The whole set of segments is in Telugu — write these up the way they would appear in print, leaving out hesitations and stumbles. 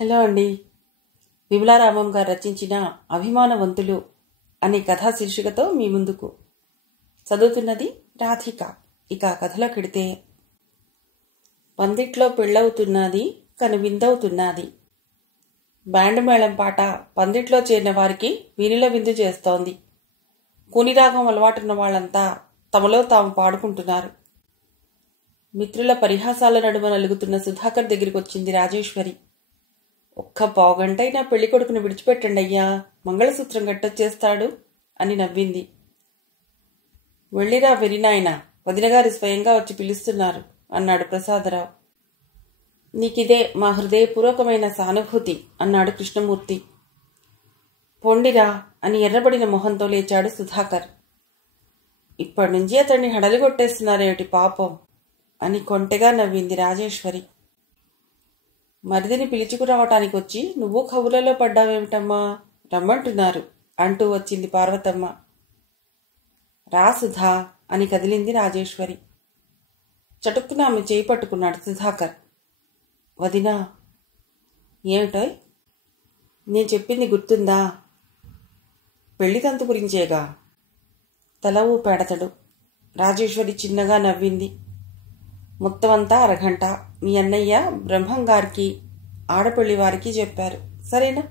హలో అండి. విమలారామం గారు రచించిన అభిమానవంతులు అనే కథా శీర్షికతో మీ ముందుకు. చదువుతున్నది రాధిక. ఇక కథలోకెడితే, పందిట్లో పెళ్ళవుతున్నది కనువిందవుతున్నది. బ్యాండ్ మేళం పాట పందిట్లో చేరిన వారికి వీనిలో విందు చేస్తోంది. కూనిరాగం అలవాటున్న వాళ్ళంతా తమలో తాము పాడుకుంటున్నారు. మిత్రుల పరిహాసాల నడుమ నలుగుతున్న సుధాకర్ దగ్గరికి వచ్చింది రాజేశ్వరి. ఒక్క పావుగంటైనా పెళ్లి కొడుకుని విడిచిపెట్టండి అయ్యా, మంగళసూత్రం కట్టొచ్చేస్తాడు అని నవ్వింది. వెళ్ళిరా వెరినాయన, వదినగారి స్వయంగా వచ్చి పిలుస్తున్నారు అన్నాడు ప్రసాదరావు. నీకిదే మా హృదయపూర్వకమైన సానుభూతి అన్నాడు కృష్ణమూర్తి. పొండిరా అని ఎర్రబడిన మొహంతో లేచాడు సుధాకర్. ఇప్పటి నుంచి అతన్ని హడలిగొట్టేస్తున్నారేమిటి పాపం అని కొంటెగా నవ్వింది రాజేశ్వరి. మరిదిని పిలుచుకురావటానికి వచ్చి నువ్వు కబుర్లలో పడ్డావేమిటమ్మా, రమ్మంటున్నారు అంటూ వచ్చింది పార్వతమ్మ. రా సుధా అని కదిలింది రాజేశ్వరి. చటుక్కున ఆమె చేయి పట్టుకున్నాడు సుధాకర్. వదినా. ఏమిటోయ్, నేను చెప్పింది గుర్తుందా? పెళ్లి తంతు గురించేగా. తల ఊపాడతడు. రాజేశ్వరి చిన్నగా నవ్వింది. మొత్తం అంతా అరగంట మీ అన్నయ్య బ్రహ్మంగారికి ఆడపల్లి వారికి చెప్పారు, సరేనా?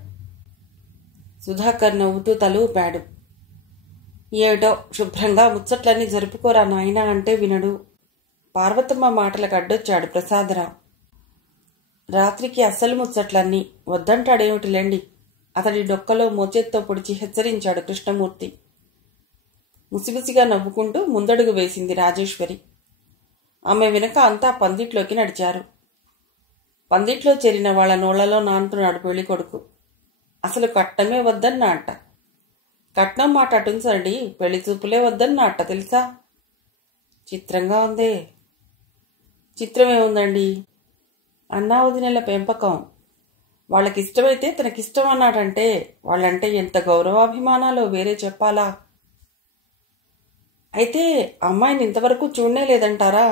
సుధాకర్ నవ్వుతూ తల ఊపాడు. ఏమిటో శుభ్రంగా ముచ్చట్లన్నీ జరుపుకోరా నాయనా అంటే వినడు. పార్వతమ్మ మాటలకు అడ్డొచ్చాడు ప్రసాదరావు. రాత్రికి అస్సలు ముచ్చట్లన్నీ వద్దంటాడేమిటిలేండి అతడి డొక్కలో మోచేత్తో పొడిచి హెచ్చరించాడు కృష్ణమూర్తి. ముసిముసిగా నవ్వుకుంటూ ముందడుగు వేసింది రాజేశ్వరి. ఆమె వెనుక అంతా పందిట్లోకి నడిచారు. పందిట్లో చేరిన వాళ్ల నోళ్లలో నానుతున్నాడు పెళ్లి కొడుకు. అసలు కట్నమే వద్దన్నా అట్ట. కట్నం మాట అటుంచండి, పెళ్లి చూపులే వద్దన్నా అట్ట, తెలుసా? చిత్రంగా ఉందే. చిత్రమేముందండి, అన్నా వదినెల పెంపకం. వాళ్ళకిష్టమైతే తనకిష్టం అన్నాడంటే వాళ్ళంటే ఎంత గౌరవాభిమానాలో వేరే చెప్పాలా? అయితే అమ్మాయిని ఇంతవరకు చూడనే లేదంటారా?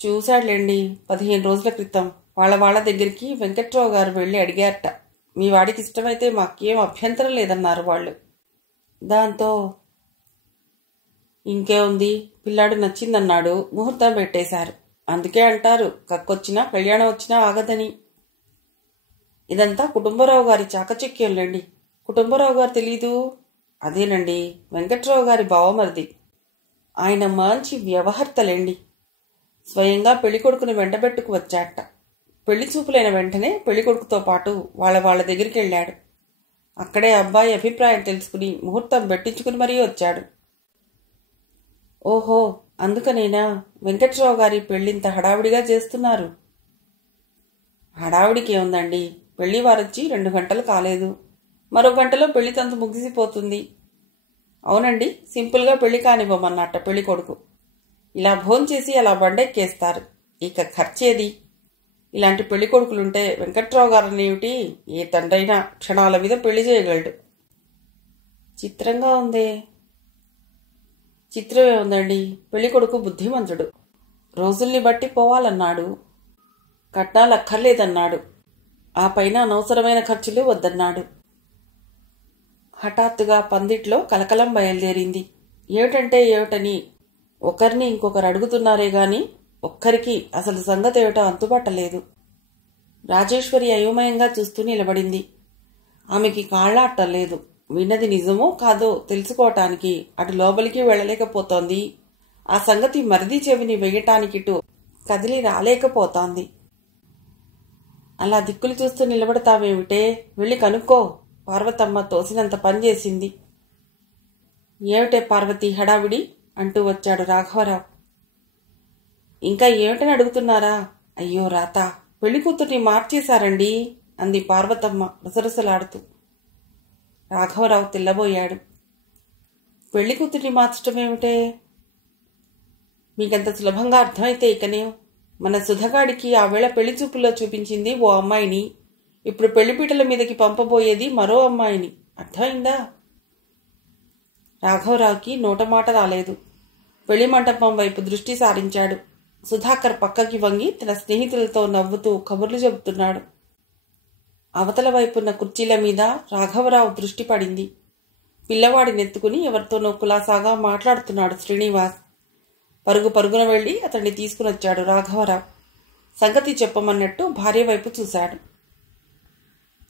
చూశాడులేండి, 15 రోజుల క్రితం వాళ్ళ దగ్గరికి వెంకట్రావు గారు వెళ్ళి అడిగారట. మీ వాడికి ఇష్టమైతే మాకేం అభ్యంతరం లేదన్నారు వాళ్ళు. దాంతో ఇంకే ఉంది, పిల్లాడు నచ్చిందన్నాడు, ముహూర్తం పెట్టేశారు. అందుకే అంటారు కక్కొచ్చినా కళ్యాణం వచ్చినా ఆగదని. ఇదంతా కుటుంబరావు గారి చాకచక్యంలేండి. కుటుంబరావు గారు తెలీదు? అదేనండి, వెంకట్రావు గారి బావమరిది. ఆయన మంచి వ్యవహర్తలేండి. స్వయంగా పెళ్లికొడుకుని వెంటబెట్టుకు వచ్చాట. పెళ్లి చూపులైన వెంటనే పెళ్లికొడుకుతో పాటు వాళ్ళ దగ్గరికి వెళ్ళాడు. అక్కడే అబ్బాయి అభిప్రాయం తెలుసుకుని ముహూర్తం పెట్టించుకుని మరీ వచ్చాడు. ఓహో, అందుకనేనా వెంకట్రావు గారి పెళ్లింత హడావుడిగా చేస్తున్నారు? హడావుడికి ఏముందండి, పెళ్లి వారొచ్చి 2 గంటలు కాలేదు, మరో గంటలో పెళ్లి తంతు ముగిసిపోతుంది. అవునండి, సింపుల్గా పెళ్లి కానివ్వమన్నట్ట పెళ్లి కొడుకు. ఇలా భోంచేసి అలా బండెక్కేస్తారు. ఇక ఖర్చేది? ఇలాంటి పెళ్లి కొడుకులుంటే వెంకట్రావు గారనేమిటి, ఏ తండ్రైనా క్షణాల మీద పెళ్లి చేయగలడు. చిత్రంగా ఉందే. చిత్రమే ఉందండి, పెళ్లి కొడుకు బుద్ధిమంతుడు. రోజుల్ని బట్టి పోవాలన్నాడు, కట్నాలు అక్కర్లేదన్నాడు, ఆ పైన అనవసరమైన ఖర్చులు వద్దన్నాడు. హఠాత్తుగా పందిట్లో కలకలం బయలుదేరింది. ఏమిటంటే ఏమిటని ఒకరిని ఇంకొకరు అడుగుతున్నారే గాని ఒక్కరికి అసలు సంగతి ఏమిటో అంతుపట్టలేదు. రాజేశ్వరి అయోమయంగా చూస్తూ నిలబడింది. ఆమెకి కాళ్లాట్టలేదు. విన్నది నిజమో కాదో తెలుసుకోవటానికి అటు లోపలికి వెళ్ళలేకపోతోంది. ఆ సంగతి మరిది చెవిని వెయ్యటానికిటు కదిలి రాలేకపోతోంది. అలా దిక్కులు చూస్తూ నిలబడతావేమిటే, వెళ్ళి కనుక్కో. పార్వతమ్మ తోసినంత పనిచేసింది. ఏమిటే పార్వతి హడావిడి అంటూ వచ్చాడు రాఘవరావు. ఇంకా ఏమిటని అడుగుతున్నారా? అయ్యో రాత, పెళ్లి కూతుర్ని మార్చేశారండి అంది పార్వతమ్మ రుసరుసలాడుతూ. రాఘవరావు తెల్లబోయాడు. పెళ్లి కూతుర్ని మార్చటమేమిటే? మీకంత సులభంగా అర్థమైతే ఇకనే. మన సుధగాడికి ఆ వేళ పెళ్లి చూపుల్లో చూపించింది ఓ అమ్మాయిని, ఇప్పుడు పెళ్లిపీటల మీదకి పంపబోయేది మరో అమ్మాయిని. అర్థమైందా? రాఘవరావుకి నోటమాట రాలేదు. పెళ్లి మంటపం వైపు దృష్టి సారించాడు. సుధాకర్ పక్కకి వంగి తన స్నేహితులతో నవ్వుతూ కబుర్లు చెబుతున్నాడు. అవతల వైపున్న కుర్చీల మీద రాఘవరావు దృష్టి పడింది. పిల్లవాడినెత్తుకుని ఎవరితోనో కులాసాగా మాట్లాడుతున్నాడు శ్రీనివాస్. పరుగు పరుగున వెళ్లి అతన్ని తీసుకునొచ్చాడు రాఘవరావు. సంగతి చెప్పమన్నట్టు భార్య వైపు చూశాడు.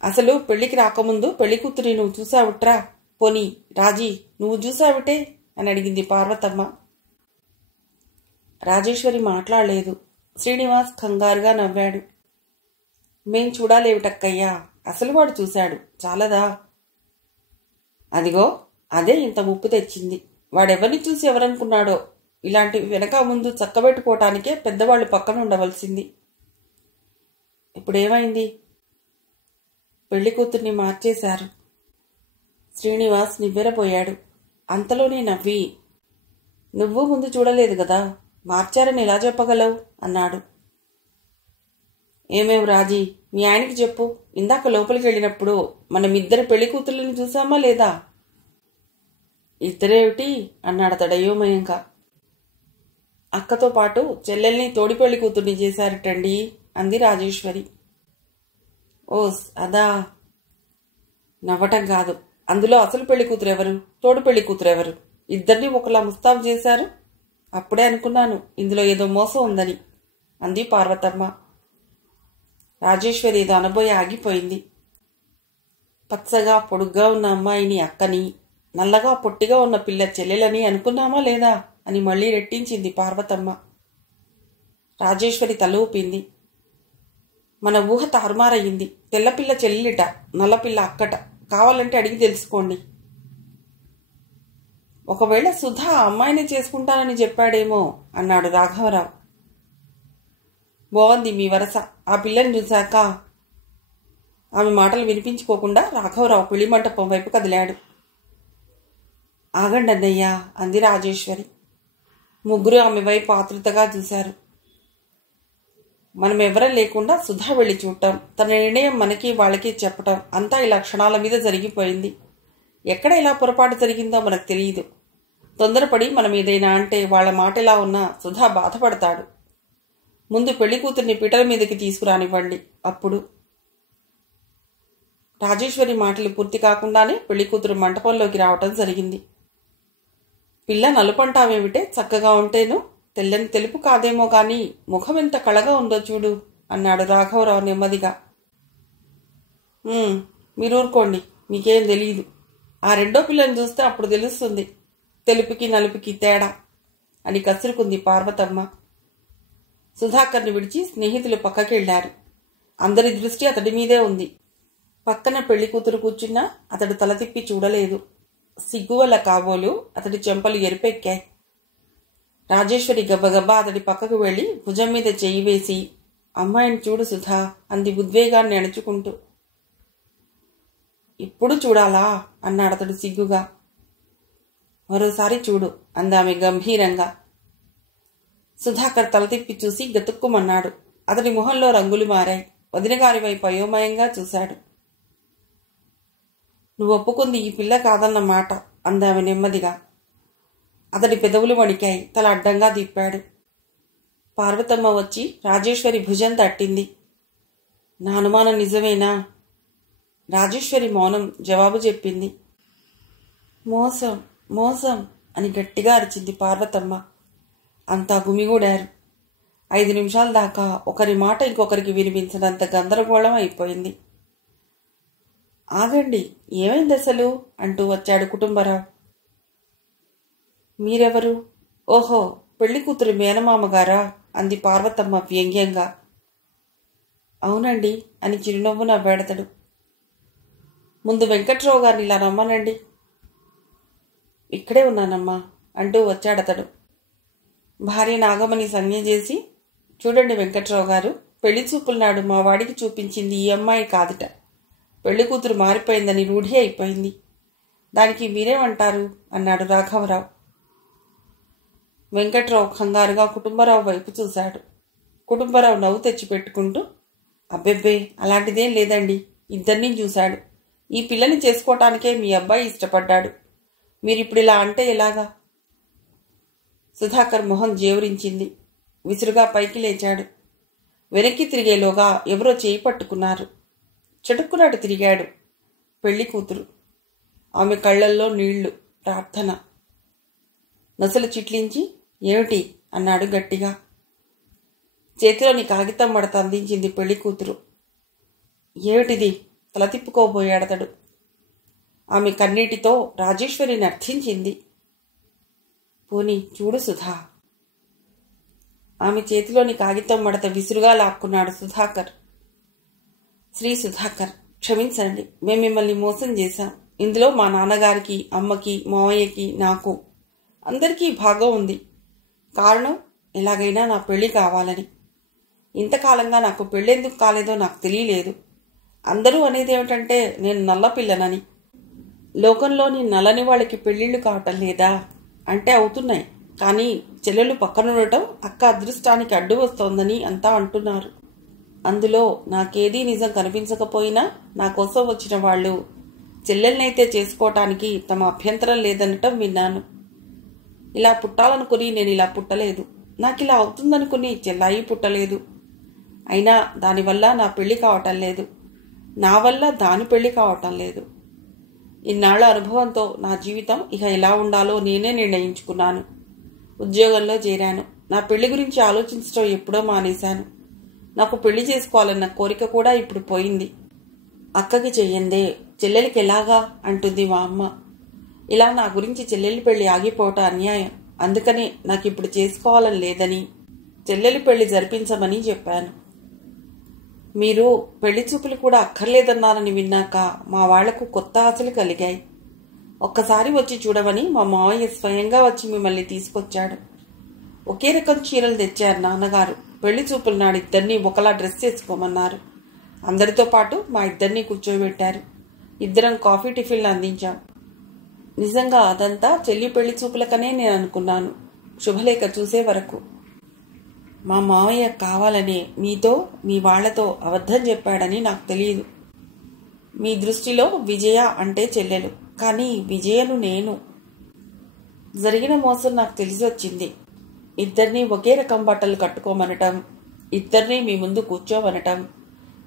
అసలు పెళ్లికి రాకముందు పెళ్లి కూతురి నువ్వు చూసావుట్రా? పోనీ రాజీ నువ్వు చూసావుటే అని అడిగింది పార్వతమ్మ. రాజేశ్వరి మాట్లాడలేదు. శ్రీనివాస్ కంగారుగా నవ్వాడు. మేం చూడాలేవిటక్కయ్యా, అసలు వాడు చూశాడు, చాలదా? అదిగో అదే ఇంత ముప్పు తెచ్చింది. వాడెవరిని చూసి ఎవరనుకున్నాడో. ఇలాంటివి వెనక ముందు చక్కబెట్టుకోవటానికే పెద్దవాళ్ళు పక్కన ఉండవలసింది. ఇప్పుడేమైంది? పెళ్లి కూతుర్ని మార్చేశారు. శ్రీనివాస్ నివ్వెరపోయాడు. అంతలోనే నవ్వి, నువ్వు ముందు చూడలేదు కదా, మార్చారని ఎలా చెప్పగలవు అన్నాడు. ఏమేవ్ రాజీ, మీ ఆయనకి చెప్పు. ఇందాక లోపలికి వెళ్ళినప్పుడు మనమిద్దరి పెళ్లి కూతుర్లను చూసామా లేదా? ఇద్దరేమిటి అన్నాడు అతడయోమయంగా. అక్కతో పాటు చెల్లెల్ని తోడి పెళ్లి కూతుర్ని చేశారటండి అంది రాజేశ్వరి. ఓస్ అదా. నవ్వటం కాదు, అందులో అసలు పెళ్లి కూతురెవరు, తోడు పెళ్లి కూతురెవరు? ఇద్దరిని ఒకలా ముస్తాబు చేశారు. అప్పుడే అనుకున్నాను ఇందులో ఏదో మోసం ఉందని అంది పార్వతమ్మ. రాజేశ్వరి ఏదో అనబోయి ఆగిపోయింది. పచ్చగా పొడుగ్గా ఉన్న అమ్మాయిని అక్కని, నల్లగా పొట్టిగా ఉన్న పిల్ల చెల్లెలని అనుకున్నామా లేదా అని మళ్లీ రెట్టించింది పార్వతమ్మ. రాజేశ్వరి తల ఊపింది. మన ఊహ తారుమారయ్యింది. తెల్లపిల్ల చెల్లిట, నల్లపిల్ల అక్కట. కావాలంటే అడిగి తెలుసుకోండి. ఒకవేళ సుధా అమ్మాయిని చేసుకుంటానని చెప్పాడేమో అన్నాడు రాఘవరావు. బాగుంది మీ వరస. ఆ పిల్లని చూశాక ఆమె మాటలు వినిపించుకోకుండా రాఘవరావు పెళ్లి మంటపం వైపు కదిలాడు. ఆగండి అన్నయ్యా అంది రాజేశ్వరి. ముగ్గురు ఆమె వైపు ఆతృతగా చూశారు. మనం ఎవరం లేకుండా సుధా వెళ్ళి చూడటం, తన నిర్ణయం మనకి వాళ్ళకి చెప్పటం అంతా ఇలా క్షణాల మీద జరిగిపోయింది. ఎక్కడ ఇలా పొరపాటు జరిగిందో మనకు తెలియదు. తొందరపడి మనం ఏదైనా అంటే వాళ్ళ మాట ఎలా ఉన్నా సుధా బాధపడతాడు. ముందు పెళ్లి కూతుర్ని పీటల మీదకి తీసుకురానివ్వండి. అప్పుడు రాజేశ్వరి మాటలు పూర్తి కాకుండానే పెళ్లి కూతురు మంటపంలోకి రావటం జరిగింది. పిల్ల నలుపంటావేమిటే, చక్కగా ఉంటేను. తెల్లని తెలుపు కాదేమో గాని ముఖం ఎంత కళగా ఉందో చూడు అన్నాడు రాఘవరావు నెమ్మదిగా. మీరు ఊరుకోండి, మీకేం తెలీదు. ఆ రెండో పిల్లని చూస్తే అప్పుడు తెలుస్తుంది తెలుపుకి నలుపుకి తేడా అని కసురుకుంది పార్వతమ్మ. సుధాకర్ని విడిచి స్నేహితులు పక్కకెళ్లారు. అందరి దృష్టి అతడి మీదే ఉంది. పక్కన పెళ్లి కూతురు కూర్చున్నా అతడు తల తిప్పి చూడలేదు. సిగ్గువల్ల కాబోలు అతడి చెంపలు ఎరిపెక్కాయి. రాజేశ్వరి గబ్బగబ్బా అతడి పక్కకు వెళ్లి భుజం మీద చెయ్యి వేసి, అమ్మాయిని చూడు సుధా అంది ఉద్వేగాన్ని అణుచుకుంటూ. ఇప్పుడు చూడాలా అన్నాడతడు సిగ్గుగా. మరోసారి చూడు అందామె గంభీరంగా. సుధాకర్ తల తిప్పి చూసి గతుక్కుమన్నాడు. అతడి మొహంలో రంగులు మారాయి. వదినగారి వైపు అయోమయంగా చూశాడు. నువ్వు ఒప్పుకుంది ఈ పిల్ల కాదన్న మాట అందామె నెమ్మదిగా. అతడి పెదవులు వణికాయి. తల అడ్డంగా తిప్పాడు. పార్వతమ్మ వచ్చి రాజేశ్వరి భుజం తట్టింది. నా అనుమానం నిజమేనా? రాజేశ్వరి మౌనం జవాబు చెప్పింది. మోసం మోసం అని గట్టిగా అరిచింది పార్వతమ్మ. అంతా గుమిగూడారు. 5 నిమిషాల దాకా ఒకరి మాట ఇంకొకరికి వినిపించడంత గందరగోళం అయిపోయింది. ఆగండి, ఏమైంది అసలు అంటూ వచ్చాడు కుటుంబరావు. మీరెవరు? ఓహో, పెళ్లి కూతురు మేనమామగారా అంది పార్వతమ్మ వ్యంగ్యంగా. అవునండి అని చిరునవ్వు నవ్వాడతడు. ముందు వెంకట్రావు గారిని ఇలా రమ్మనండి. ఇక్కడే ఉన్నానమ్మా అంటూ వచ్చాడతడు. భార్య నాగమణి సంజ్ఞ చేసి, చూడండి వెంకట్రావు గారు, పెళ్లి చూపుల నాడు మా వాడికి చూపించింది ఈ అమ్మాయి కాదుట. పెళ్లి కూతురు మారిపోయిందని రూఢి అయిపోయింది. దానికి మీరేమంటారు అన్నాడు రాఘవరావు. వెంకట్రావు కంగారుగా కుటుంబరావు వైపు చూశాడు. కుటుంబరావు నవ్వు తెచ్చిపెట్టుకుంటూ, అబ్బెబ్బే అలాంటిదేం లేదండి, ఇద్దరినీ చూశాడు. ఈ పిల్లని చేసుకోవటానికే మీ అబ్బాయి ఇష్టపడ్డాడు. మీరిప్పుడు ఇలా అంటే ఎలాగా? సుధాకర్ మొహం జేవురించింది. విసురుగా పైకి లేచాడు. వెనక్కి తిరిగేలోగా ఎవరో చేయి పట్టుకున్నారు. చటుక్కునాటి తిరిగాడు పెళ్లి కూతురు. ఆమె కళ్లల్లో నీళ్లు, ప్రార్థన. నొసలు చిట్లించి ఏమిటి అన్నాడు గట్టిగా. చేతిలోని కాగితం మడత అందించింది పెళ్లి కూతురు. ఏమిటిది? తల తిప్పుకోబోయాడతడు. ఆమె కన్నీటితో రాజేశ్వరిని అర్థించింది. పోనీ చూడు సుధా. ఆమె చేతిలోని కాగితం మడత విసురుగా లాక్కున్నాడు సుధాకర్. శ్రీ సుధాకర్, క్షమించండి, మేము మిమ్మల్ని మోసం చేశాం. ఇందులో మా నాన్నగారికి, అమ్మకి, మావయ్యకి, నాకు అందరికీ భాగం ఉంది. కారణం ఎలాగైనా నా పెళ్లి కావాలని. ఇంతకాలంగా నాకు పెళ్ళెందుకు కాలేదో నాకు తెలియలేదు. అందరూ అనేది ఏమిటంటే నేను నల్లపిల్లనని. లోకంలోని నల్లని వాళ్ళకి పెళ్లిళ్ళు కావటం లేదా అంటే అవుతున్నాయి, కానీ చెల్లెలు పక్కనుండటం అక్క అదృష్టానికి అడ్డు వస్తోందని అంతా అంటున్నారు. అందులో నాకేదీ నిజం కనిపించకపోయినా నా కోసం వచ్చిన వాళ్ళు చెల్లెల్నైతే చేసుకోవటానికి తమ అభ్యంతరం లేదనటం విన్నాను. ఇలా పుట్టాలనుకుని నేను ఇలా పుట్టలేదు. నాకిలా అవుతుందనుకుని చెల్లాయి పుట్టలేదు. అయినా దానివల్ల నా పెళ్లి కావటం లేదు, నా వల్ల దాని పెళ్లి కావటం లేదు. ఇన్నాళ్ల అనుభవంతో నా జీవితం ఇక ఎలా ఉండాలో నేనే నిర్ణయించుకున్నాను. ఉద్యోగంలో చేరాను. నా పెళ్లి గురించి ఆలోచించడం ఎప్పుడో మానేశాను. నాకు పెళ్లి చేసుకోవాలన్న కోరిక కూడా ఇప్పుడు పోయింది. అక్కకి చెయ్యందే చెల్లెలికి ఎలాగా అంటుంది మా అమ్మ. ఇలా నా గురించి చెల్లెలి పెళ్లి ఆగిపోవటం అన్యాయం. అందుకనే నాకిప్పుడు చేసుకోవాలని లేదని చెల్లెలి పెళ్లి జరిపించమని చెప్పాను. మీరు పెళ్లి చూపులు కూడా అక్కర్లేదన్నారని విన్నాక మా వాళ్లకు కొత్త ఆశలు కలిగాయి. ఒక్కసారి వచ్చి చూడమని మా మావయ్య స్వయంగా వచ్చి మిమ్మల్ని తీసుకొచ్చాడు. ఒకే రకం చీరలు తెచ్చారు నాన్నగారు. పెళ్లి చూపులు నాడు ఇద్దరినీ ఒకలా డ్రెస్ చేసుకోమన్నారు. అందరితో పాటు మా ఇద్దరినీ కూర్చోబెట్టారు. ఇద్దరం కాఫీ టిఫిన్లు అందించాం. నిజంగా అదంతా చెల్లి పెళ్లి చూపులకనే నేను అనుకున్నాను, శుభలేఖ చూసే వరకు. మా మావయ్య కావాలనే మీతో, మీ వాళ్లతో అబద్ధం చెప్పాడని నాకు తెలియదు. మీ దృష్టిలో విజయ అంటే చెల్లెలు, కానీ విజయను నేను. జరిగిన మోసం నాకు తెలిసి వచ్చింది. ఇద్దరినీ ఒకే రకం బట్టలు కట్టుకోమనటం, ఇద్దరినీ మీ ముందు కూర్చోమనటం,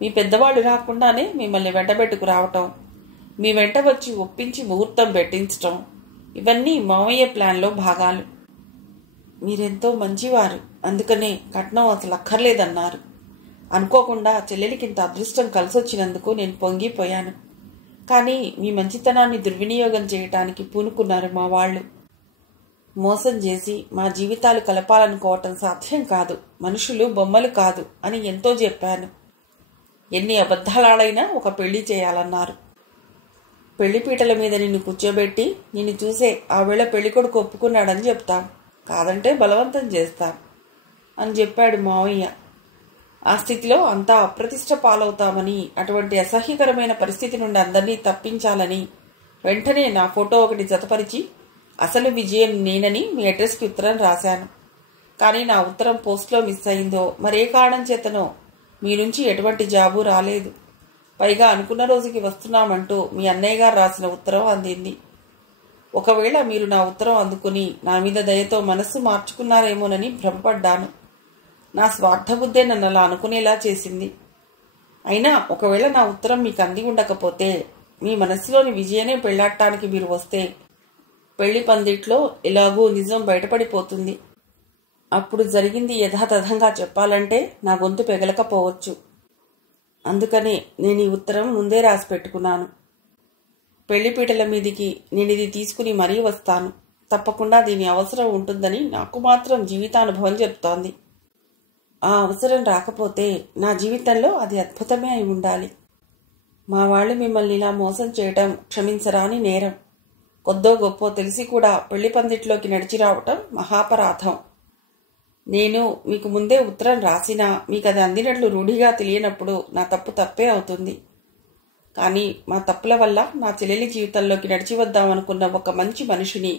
మీ పెద్దవాళ్ళు రాకుండానే మిమ్మల్ని వెంటబెట్టుకు రావటం, మీ వెంట వచ్చి ఒప్పించి ముహూర్తం పెట్టించటం, ఇవన్నీ మావయ్య ప్లాన్లో భాగాలు. మీరెంతో మంచివారు, అందుకనే కట్నం అసలు అక్కర్లేదన్నారు. అనుకోకుండా చెల్లెలికింత అదృష్టం కలిసొచ్చినందుకు నేను పొంగిపోయాను. కానీ మీ మంచితనాన్ని దుర్వినియోగం చేయటానికి పూనుకున్నారు మా వాళ్ళు. మోసం చేసి మా జీవితాలు కలపాలనుకోవటం సాధ్యం కాదు. మనుషులు బొమ్మలు కాదు అని ఎంతో చెప్పాను. ఎన్ని అబద్ధాలాడైనా ఒక పెళ్లి చేయాలన్నారు. పెళ్లిపీటల మీద నిన్ను కూర్చోబెట్టి నిన్ను చూసే ఆ వేళ పెళ్లికొడుకు ఒప్పుకున్నాడని చెప్తాం, కాదంటే బలవంతం చేస్తాం అని చెప్పాడు మావయ్య. ఆ స్థితిలో అంతా అప్రతిష్ట పాలవుతామని, అటువంటి అసహ్యకరమైన పరిస్థితి నుండి అందరినీ తప్పించాలని వెంటనే నా ఫోటో ఒకటి జతపరిచి అసలు విజయం నేనని మీ అడ్రస్కి ఉత్తరం రాశాను. కానీ నా ఉత్తరం పోస్ట్లో మిస్ అయిందో మరే కారణం చేతనో మీ నుంచి ఎటువంటి జాబు రాలేదు. పైగా అనుకున్న రోజుకి వస్తున్నామంటూ మీ అన్నయ్య గారు రాసిన ఉత్తరం అందింది. ఒకవేళ మీరు నా ఉత్తరం అందుకుని నా మీద దయతో మనస్సు మార్చుకున్నారేమోనని భ్రమపడ్డాను. నా స్వార్థబుద్ధే నన్ను అలా అనుకునేలా చేసింది. అయినా ఒకవేళ నా ఉత్తరం మీకు అంది ఉండకపోతే, మీ మనస్సులోని విజయనే పెళ్లాడటానికి మీరు వస్తే పెళ్లి పందిట్లో ఎలాగూ నిజం బయటపడిపోతుంది. అప్పుడు జరిగింది యథాతథంగా చెప్పాలంటే నా గొంతు పెగలకపోవచ్చు. అందుకనే నేను ఈ ఉత్తరం ముందే రాసి పెట్టుకున్నాను. పెళ్లిపీటల మీదికి నేను ఇది తీసుకుని మరీ వస్తాను. తప్పకుండా దీని అవసరం ఉంటుందని నాకు మాత్రం జీవితానుభవం చెప్తోంది. ఆ అవసరం రాకపోతే నా జీవితంలో అది అద్భుతమే అయి ఉండాలి. మా వాళ్ళు మిమ్మల్ని ఇలా మోసం చేయటం క్షమించరాని నేరం. కొద్దో గొప్పో తెలిసి కూడా పెళ్లి పందిట్లోకి నడిచి రావటం మహాపరాధం. నేను మీకు ముందే ఉత్తరం రాసినా మీకు అది అందినట్లు రూఢిగా తెలియనప్పుడు నా తప్పు తప్పే అవుతుంది. కానీ మా తప్పుల వల్ల నా చెల్లెలి జీవితంలోకి నడిచి వద్దామనుకున్న ఒక మంచి మనిషిని,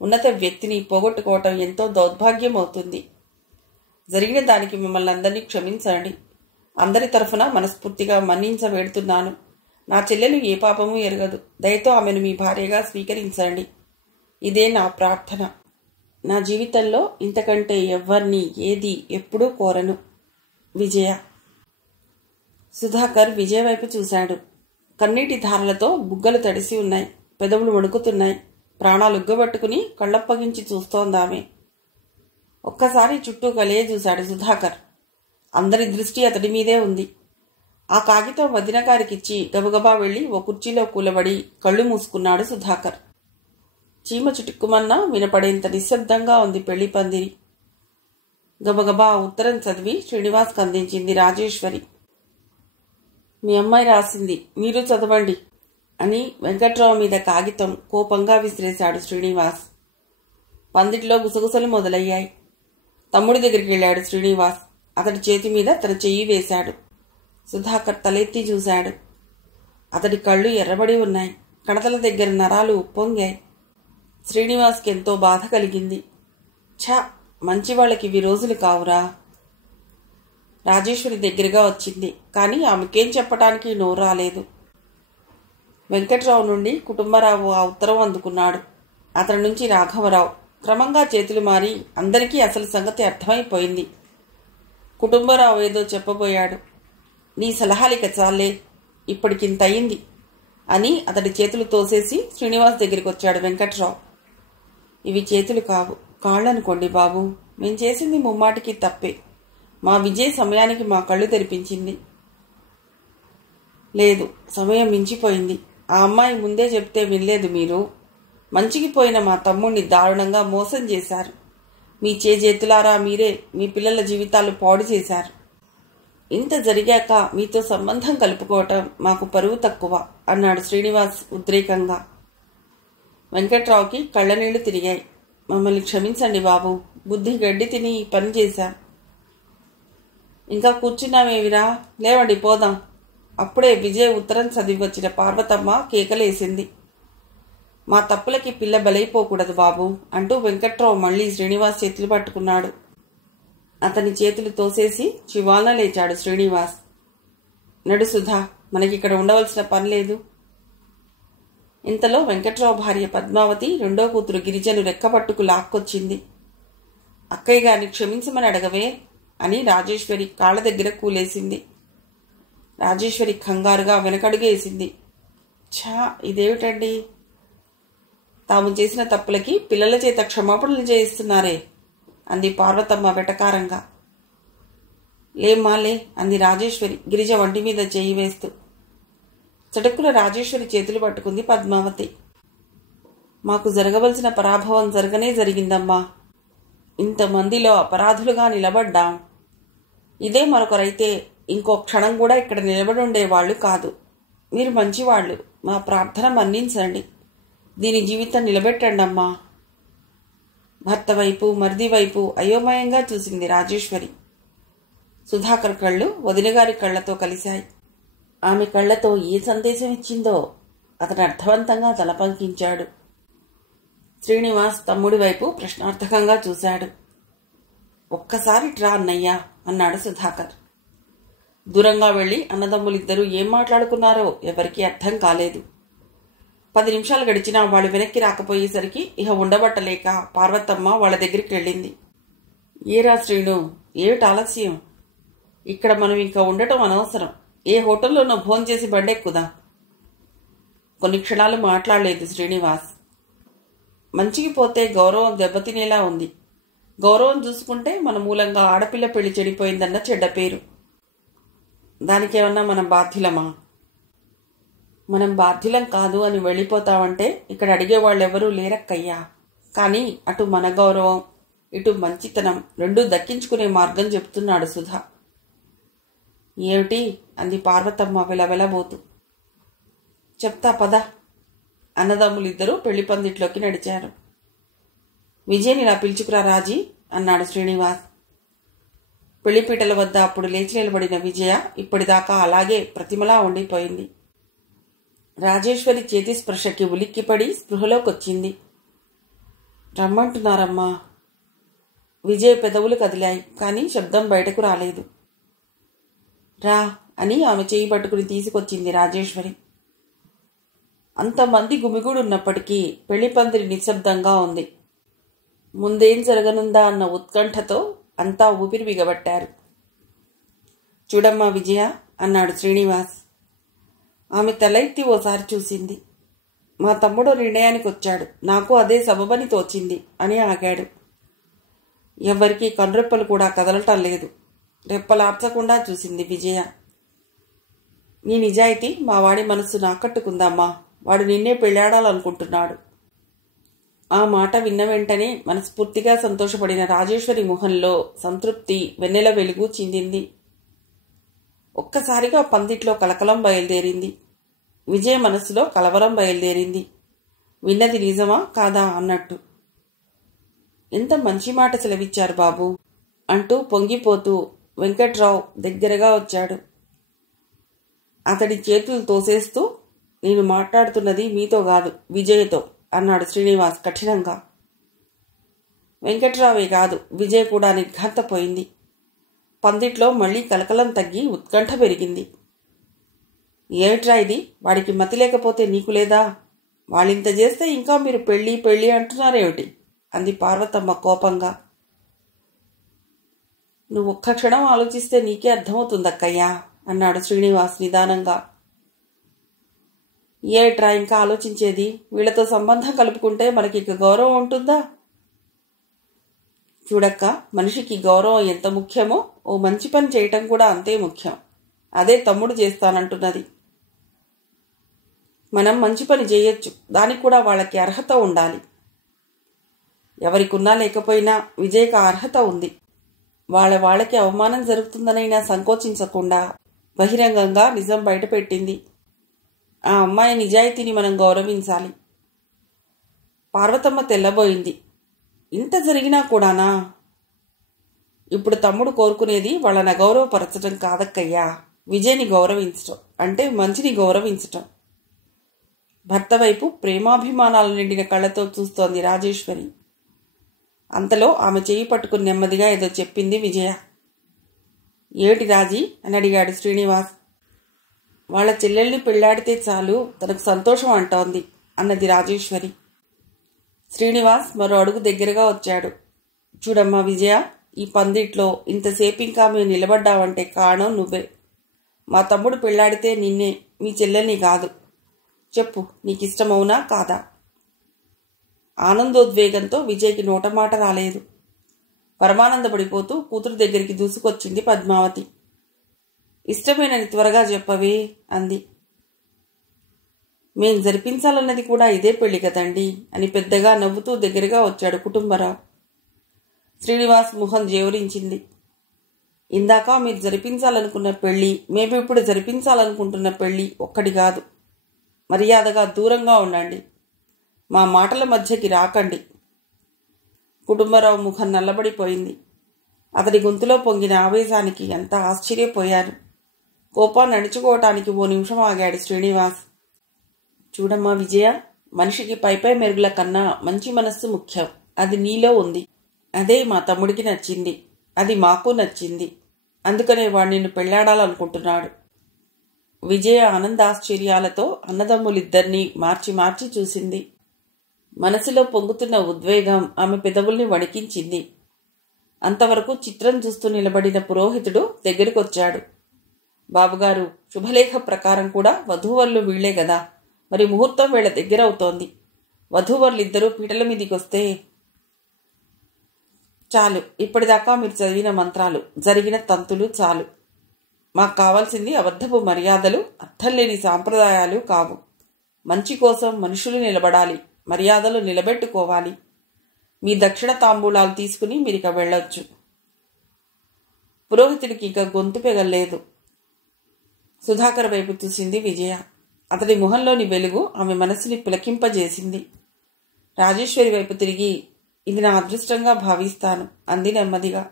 ఉన్నత వ్యక్తిని పోగొట్టుకోవటం ఎంతో దౌర్భాగ్యం అవుతుంది. జరిగిన దానికి మిమ్మల్ని అందరినీ క్షమించండి. అందరి తరఫున మనస్ఫూర్తిగా మన్నించవేడుతున్నాను. నా చెల్లెలు ఏ పాపమూ ఎరగదు. దయతో ఆమెను మీ భార్యగా స్వీకరించండి. ఇదే నా ప్రార్థన. నా జీవితంలో ఇంతకంటే ఎవ్వరినీ ఏది ఎప్పుడూ కోరను. విజయ. సుధాకర్ విజయ్ వైపు చూశాడు. కన్నీటి ధారలతో బుగ్గలు తడిసి ఉన్నాయి, పెదవులు వణుకుతున్నాయి. ప్రాణాలు ఉగ్గబట్టుకుని కళ్ళప్పగించి చూస్తోందామె. ఒక్కసారి చుట్టూ కలియే చూశాడు సుధాకర్. అందరి దృష్టి అతడి మీదే ఉంది. ఆ కాగితం వదిన గారికిచ్చి గబగబా వెళ్లి ఓ కుర్చీలో కూలబడి కళ్ళు మూసుకున్నాడు సుధాకర్. చీమ చుట్టుకుమన్నా వినపడేంత నిశ్శబ్దంగా ఉంది పెళ్లి పందిరి. గబగబా ఉత్తరం చదివి శ్రీనివాస్కి అందించింది రాజేశ్వరి. మీ అమ్మాయి రాసింది, మీరు చదవండి అని వెంకట్రావు మీద కాగితం కోపంగా విసిరేశాడు శ్రీనివాస్. పందిట్లో గుసగుసలు మొదలయ్యాయి. తమ్ముడి దగ్గరికి వెళ్ళాడు శ్రీనివాస్. అతడి చేతి మీద తన చెయ్యి వేశాడు. సుధాకర్ తలెత్తి చూశాడు. అతడి కళ్ళు ఎర్రబడి ఉన్నాయి. కణతల దగ్గర నరాలు ఉప్పొంగాయి. శ్రీనివాస్కి ఎంతో బాధ కలిగింది. ఛా, మంచివాళ్ళకి ఇవి రోజులు కావురా. రాజేశ్వరి దగ్గరగా వచ్చింది, కానీ ఆమెకేం చెప్పటానికి నోరు రాలేదు. వెంకట్రావు నుండి కుటుంబరావు ఆ ఉత్తరం అందుకున్నాడు. అతని నుంచి రాఘవరావు. క్రమంగా చేతులు మారి అందరికీ అసలు సంగతి అర్థమైపోయింది. కుటుంబరావు ఏదో చెప్పబోయాడు. నీ సలహాలిక చాలే, ఇప్పటికింతయింది అని అతడి చేతులు తోసేసి శ్రీనివాస్ దగ్గరికి వచ్చాడు వెంకట్రావు. ఇవి చేతులు కావు, కాళ్ళనుకోండి బాబు. మేం చేసింది ముమ్మాటికి తప్పే. మా విజయ్ సమయానికి మా కళ్ళు తెరిపించింది. లేదు, సమయం మించిపోయింది. ఆ అమ్మాయి ముందే చెప్తే వినలేదు మీరు. మంచికి పోయిన మా తమ్ముణ్ణి దారుణంగా మోసం చేశారు. మీ చేతులారా మీరే మీ పిల్లల జీవితాలు పాడు చేశారు. ఇంత జరిగాక మీతో సంబంధం కలుపుకోవటం మాకు పరువు తక్కువ అన్నాడు శ్రీనివాస్ ఉద్రేకంగా. వెంకట్రావుకి కళ్ళనీళ్లు తిరిగాయి. మమ్మల్ని క్షమించండి బాబు, బుద్ధి గడ్డి తిని ఈ పని చేశాం. ఇంకా కూర్చున్నామేవిరా, లేవండి పోదాం. అప్పుడే విజయ్ ఉత్తరం చదివి వచ్చిన పార్వతమ్మ కేకలేసింది. మా తప్పులకి పిల్ల బలైపోకూడదు బాబు అంటూ వెంకట్రావు మళ్లీ శ్రీనివాస్ చేతులు పట్టుకున్నాడు. అతని చేతులు తోసేసి చివాలన లేచాడు శ్రీనివాస్. నడు సుధా, మనకిక్కడ ఉండవలసిన పని లేదు. ఇంతలో వెంకట్రావు భార్య పద్మావతి రెండో కూతురు గిరిజను రెక్కపట్టుకు లాక్కొచ్చింది. అక్కయ్య గారిని క్షమించమని అడగవే అని రాజేశ్వరి కాళ్ల దగ్గర కూలేసింది. రాజేశ్వరి కంగారుగా వెనకడుగేసింది. ఛా, ఇదేమిటండి? తాము చేసిన తప్పులకి పిల్లల చేత క్షమాపణలు చేయిస్తున్నారే అంది పార్వతమ్మ వెటకారంగా. లేమ్మాలే అంది రాజేశ్వరి గిరిజ వంటి మీద చేయి వేస్తూ. చటుక్కున రాజేశ్వరి చేతులు పట్టుకుంది పద్మావతి. మాకు జరగవలసిన పరాభవం జరగనే జరిగిందమ్మా. ఇంతమందిలో అపరాధులుగా నిలబడ్డాం. ఇదే మరొకరైతే ఇంకో క్షణం కూడా ఇక్కడ నిలబడి ఉండేవాళ్లు కాదు. మీరు మంచివాళ్లు, మా ప్రార్థన మన్నించండి. దీని జీవితం నిలబెట్టండి అమ్మా. భర్త వైపు మరిది వైపు అయోమయంగా చూసింది రాజేశ్వరి. సుధాకర్ కళ్ళు వదినగారి కళ్లతో కలిశాయి. ఆమె కళ్లతో ఏ సందేశం ఇచ్చిందో అతను అర్థవంతంగా తల పంకించాడు. శ్రీనివాస్ తమ్ముడి వైపు ప్రశ్నార్థకంగా చూశాడు. ఒక్కసారి ట్రా అన్నయ్యా అన్నాడు సుధాకర్. దూరంగా వెళ్లి అన్నదమ్ములిద్దరూ ఏం మాట్లాడుకున్నారో ఎవరికీ అర్థం కాలేదు. 10 నిమిషాలు గడిచినా వాళ్ళు వెనక్కి రాకపోయేసరికి ఇహ ఉండబట్టలేక పార్వతమ్మ వాళ్ళ దగ్గరికి వెళ్ళింది. ఏరా శ్రీను, ఏమిటి ఆలస్యం? ఇక్కడ మనం ఇంకా ఉండటం అనవసరం. ఏ హోటల్లోనో భోంచేసి బండెక్కుదాం. కొన్ని క్షణాలు మాట్లాడలేదు శ్రీనివాస్. మంచికి పోతే గౌరవం దెబ్బతినేలా ఉంది. గౌరవం చూసుకుంటే మన మూలంగా ఆడపిల్ల పెళ్లి చెడిపోయిందన్న చెడ్డ పేరు. దానికేమన్నా మనం బాధ్యులమా? మనం బాధ్యులం కాదు అని వెళ్ళిపోతామంటే ఇక్కడ అడిగేవాళ్ళెవరూ లేరక్కయ్యా. కానీ అటు మన గౌరవం ఇటు మంచితనం రెండూ దక్కించుకునే మార్గం చెప్తున్నాడు సుధా. ఏమిటి అంది పార్వతమ్మ వెలవెలబోతూ. చెప్తా పద. అన్నదమ్ములిద్దరూ పెళ్లి పందిట్లోకి నడిచారు. విజయ్ని ఇలా పిలుచుకురా రాజీ అన్నాడు శ్రీనివాస్. పెళ్లిపీటల వద్ద అప్పుడు లేచి నిలబడిన విజయ ఇప్పటిదాకా అలాగే ప్రతిమలా ఉండిపోయింది. రాజేశ్వరి చేతి స్పర్శకి ఉలిక్కిపడి స్పృహలోకొచ్చింది. రమ్మంటున్నారమ్మా. విజయ్ పెదవులు కదిలాయి, కానీ శబ్దం బయటకు రాలేదు. రా అని ఆమె చేయి పట్టుకుని తీసుకొచ్చింది రాజేశ్వరి. అంతమంది గుమిగూడున్నప్పటికీ పెళ్లి పందిరి నిశ్శబ్దంగా ఉంది. ముందేం జరగనుందా అన్న ఉత్కంఠతో అంతా ఊపిరి బిగబట్టారు. చూడమ్మా విజయ, అన్నాడు శ్రీనివాస్. ఆమె తల ఎత్తి ఓసారి చూసింది. మా తమ్ముడు నిర్ణయానికి వచ్చాడు, నాకు అదే సబబని తోచింది అని ఆగాడు. ఎవరికీ కనురెప్పలు కూడా కదలటం లేదు. రెప్పలార్చకుండా చూసింది విజయ. నీ నిజాయితీ మా వాడి మనస్సును ఆకట్టుకుందమ్మా. వాడు నిన్నే పెళ్ళాడాలనుకుంటున్నాడు. ఆ మాట విన్న వెంటనే మనస్ఫూర్తిగా సంతోషపడిన రాజేశ్వరి మొహంలో సంతృప్తి వెన్నెల వెలుగు చిందింది. ఒక్కసారిగా పందిట్లో కలకలం బయలుదేరింది. విజయ మనస్సులో కలవరం బయలుదేరింది. విన్నది నిజమా కాదా అన్నట్టు. ఎంత మంచి మాట సెలవిచ్చారు బాబు అంటూ పొంగిపోతూ వెంకట్రావు దగ్గరగా వచ్చాడు. అతడి చేతులు తోసేస్తూ, నేను మాట్లాడుతున్నది మీతో కాదు, విజయ్తో అన్నాడు శ్రీనివాస్ కఠినంగా. వెంకట్రావే కాదు, విజయ్ కూడా నిర్ఘాంతపోయింది. పందిట్లో మళ్లీ కలకలం తగ్గి ఉత్కంఠ పెరిగింది. ఏమిట్రా ఇది? వాడికి మతి లేకపోతే నీకు లేదా? వాళ్ళింత చేస్తే ఇంకా మీరు పెళ్ళి పెళ్ళి అంటున్నారేమిటి? అంది పార్వతమ్మ కోపంగా. నువ్వు ఒక్క క్షణం ఆలోచిస్తే నీకే అర్థమవుతుందక్కయ్యా అన్నాడు శ్రీనివాస్ నిదానంగా. ఏట్రా ఇంకా ఆలోచించేది? వీళ్లతో సంబంధం కలుపుకుంటే మనకి ఇక గౌరవం ఉంటుందా? చూడక్క, మనిషికి గౌరవం ఎంత ముఖ్యమో ఓ మంచి పని చేయటం కూడా అంతే ముఖ్యం. అదే తమ్ముడు చేస్తానంటున్నది. మనం మంచి పని చేయొచ్చు, దానికి కూడా వాళ్ళకి అర్హత ఉండాలి. ఎవరికున్నా లేకపోయినా విజయ్కి అర్హత ఉంది. వాళ్ళకి అవమానం జరుగుతుందనైనా సంకోచించకుండా బహిరంగంగా నిజం బయటపెట్టింది. ఆ అమ్మాయి నిజాయితీని మనం గౌరవించాలి. పార్వతమ్మ తెల్లబోయింది. ఇంత జరిగినా కూడానా? ఇప్పుడు తమ్ముడు కోరుకునేది వాళ్ళని అగౌరవపరచడం కాదక్కయ్యా, విజయ్ని గౌరవించటం అంటే మంచిని గౌరవించటం. భర్త వైపు ప్రేమాభిమానాలు నిండిన కళ్ళతో చూస్తోంది రాజేశ్వరి. అంతలో ఆమె చేయి పట్టుకుని నెమ్మదిగా ఏదో చెప్పింది విజయ. ఏమిటి రాజీ అని అడిగాడు శ్రీనివాస్. వాళ్ళ చెల్లెల్ని పెళ్లాడితే చాలు, తనకు సంతోషం అంటోంది అన్నది రాజేశ్వరి. శ్రీనివాస్ మరో అడుగు దగ్గరగా వచ్చాడు. చూడమ్మా విజయ, ఈ పందిట్లో ఇంతసేపు ఇంకా మేము నిలబడ్డావంటే కారణం నువ్వే. మా తమ్ముడు పెళ్లాడితే నిన్నే, మీ చెల్లెల్ని కాదు. చెప్పు, నీకిష్టమవునా కాదా? ఆనందోద్వేగంతో విజయ్కి నోటమాట రాలేదు. పరమానందపడిపోతూ కూతురు దగ్గరికి దూసుకొచ్చింది పద్మావతి. ఇష్టమేనని త్వరగా చెప్పవే అంది. మేం జరిపించాలన్నది కూడా ఇదే పెళ్లి కదండి అని పెద్దగా నవ్వుతూ దగ్గరగా వచ్చాడు కుటుంబరావు. శ్రీనివాస్ ముఖం జేవరించింది. ఇందాక మీరు జరిపించాలనుకున్న పెళ్లి, మేమిప్పుడు జరిపించాలనుకుంటున్న పెళ్లి ఒక్కటి కాదు. మర్యాదగా దూరంగా ఉండండి. మా మాటల మధ్యకి రాకండి. కుటుంబరావు ముఖం నల్లబడిపోయింది. అతడి గొంతులో పొంగిన ఆవేశానికి అంతా ఆశ్చర్యపోయారు. కోపాన్ని అణుచుకోవటానికి ఓ నిమిషం ఆగాడు శ్రీనివాస్. చూడమ్మా విజయ, మనిషికి పైపై మెరుగుల కన్నా మంచి మనస్సు ముఖ్యం. అది నీలో ఉంది. అదే మా తమ్ముడికి నచ్చింది. అది మాకు నచ్చింది. అందుకనే వాడు నిన్ను పెళ్లాడాలనుకుంటున్నాడు. విజయ ఆనందాశ్చర్యాలతో అన్నదమ్ములిద్దరినీ మార్చి మార్చి చూసింది. మనసులో పొంగుతున్న ఉద్వేగం ఆమె పెదవుల్ని వణికించింది. అంతవరకు చిత్రం చూస్తూ నిలబడిన పురోహితుడు దగ్గరికొచ్చాడు. బాబుగారు, శుభలేఖ ప్రకారం కూడా వధూవరులు వీళ్లే గదా, మరి ముహూర్తం వేళ దగ్గరవుతోంది. వధూవరులిద్దరూ పీటల మీదికొస్తే చాలు. ఇప్పటిదాకా మీరు చదివిన మంత్రాలు, జరిగిన తంతులు చాలు. మాకు కావాల్సింది అబద్ధపు మర్యాదలు, అర్థం లేని సాంప్రదాయాలు కావు. మంచి కోసం మనుషులు నిలబడాలి, మర్యాదలు నిలబెట్టుకోవాలి. మీ దక్షిణ తాంబూలాలు తీసుకుని మీరిక వెళ్ళొచ్చు. పురోహితుడికి ఇక గొంతు పెగల్లేదు. సుధాకర్ వైపు చూసింది విజయ. అతడి మొహంలోని వెలుగు ఆమె మనసుని పులకింపజేసింది. రాజేశ్వరి వైపు తిరిగి, ఇది నా అదృష్టంగా భావిస్తాను అంది నెమ్మదిగా.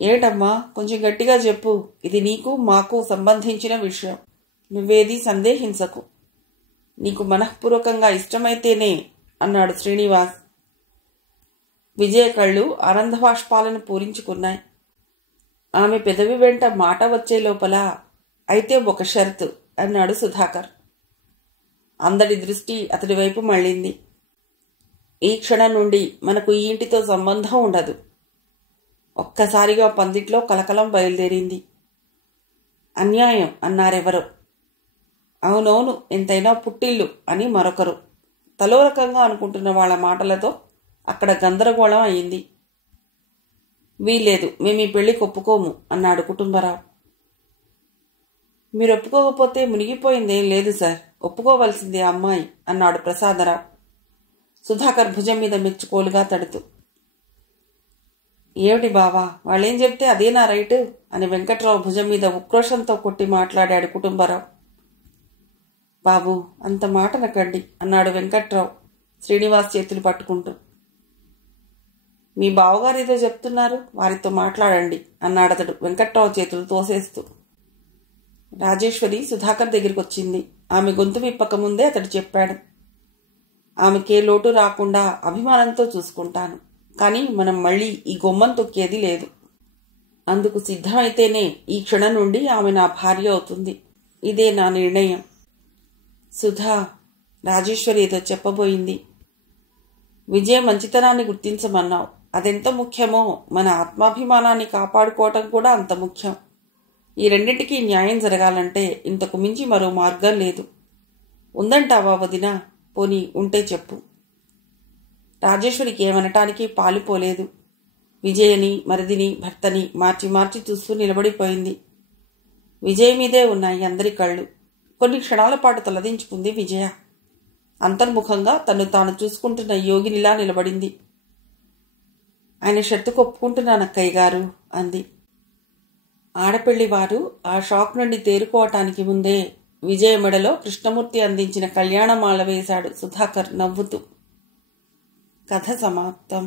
ఏటమ్మా, కొంచెం గట్టిగా చెప్పు. ఇది నీకు మాకు సంబంధించిన విషయం. నువ్వేది సందేహించకు. నీకు మనఃపూర్వకంగా ఇష్టమైతేనే అన్నాడు శ్రీనివాస్. విజయ కళ్ళు ఆనందబాష్పాలను పూరించుకున్నాయి. ఆమె పెదవి వెంట మాట వచ్చే లోపల, అయితే ఒక షరతు అన్నాడు సుధాకర్. అందరి దృష్టి అతడి వైపు మళ్ళింది. ఈ క్షణం నుండి మనకు ఈ ఇంటితో సంబంధం ఉండదు. ఒక్కసారిగా పందిట్లో కలకలం బయలుదేరింది. అన్యాయం అన్నారెవరో. అవునవును, ఎంతైనా పుట్టిల్లు అని మరొకరు. తలో రకంగా అనుకుంటున్న వాళ్ళ మాటలతో అక్కడ గందరగోళం అయింది. వీల్లేదు, మేము ఈ పెళ్లికి ఒప్పుకోము అన్నాడు కుటుంబరావు. మీరు ఒప్పుకోకపోతే మునిగిపోయిందేం లేదు సార్, ఒప్పుకోవలసిందే అమ్మాయి అన్నాడు ప్రసాదరావు సుధాకర్ భుజం మీద మెచ్చుకోలుగా తడుతూ. ఏమిటి బావా, వాళ్ళేం చెప్తే అదేనా రైటు అని వెంకట్రావు భుజం మీద ఉక్రోషంతో కొట్టి మాట్లాడాడు కుటుంబరావు. బాబు, అంత మాట నకండి అన్నాడు వెంకట్రావు శ్రీనివాస్ చేతులు పట్టుకుంటూ. మీ బావగారు ఏదో చెప్తున్నారు, వారితో మాట్లాడండి అన్నాడతడు వెంకట్రావు చేతులు తోసేస్తూ. రాజేశ్వరి సుధాకర్ దగ్గరికి వచ్చింది. ఆమె గొంతు విప్పకముందే అతడు చెప్పాడు. ఆమెకే లోటు రాకుండా అభిమానంతో చూసుకుంటాను, కానీ మనం మళ్ళీ ఈ గొమ్మం తొక్కేది లేదు. అందుకు సిద్ధమైతేనే ఈ క్షణం నుండి ఆమె నా భార్య అవుతుంది. ఇదే నా నిర్ణయం. సుధా, రాజేశ్వరి ఏదో చెప్పబోయింది. విజయ మంచితనాన్ని గుర్తించమన్నావు. అదెంత ముఖ్యమో మన ఆత్మాభిమానాన్ని కాపాడుకోవటం కూడా అంత ముఖ్యం. ఈ రెండింటికి న్యాయం జరగాలంటే ఇంతకు మించి మరో మార్గం లేదు. ఉందంటావా వదినా? పోనీ ఉంటే చెప్పు. రాజేశ్వరికి ఏమనటానికి పాలుపోలేదు. విజయని, మరిదిని, భర్తని మార్చి మార్చి చూస్తూ నిలబడిపోయింది. విజయ మీదే ఉన్నాయి అందరి కళ్ళు. కొన్ని క్షణాల పాటు తలదించుకుంది విజయ. అంతర్ముఖంగా తను తాను చూసుకుంటున్న యోగినిలా నిలబడింది. ఆయన షర్తుకు ఒప్పుకుంటున్నానక్కయ్య గారు అంది. ఆడపెళ్లి వారు ఆ షాక్ నుండి తేరుకోవటానికి ముందే విజయ మెడలో కృష్ణమూర్తి అందించిన కళ్యాణమాల వేశాడు సుధాకర్ నవ్వుతూ. కథ సమాప్తం.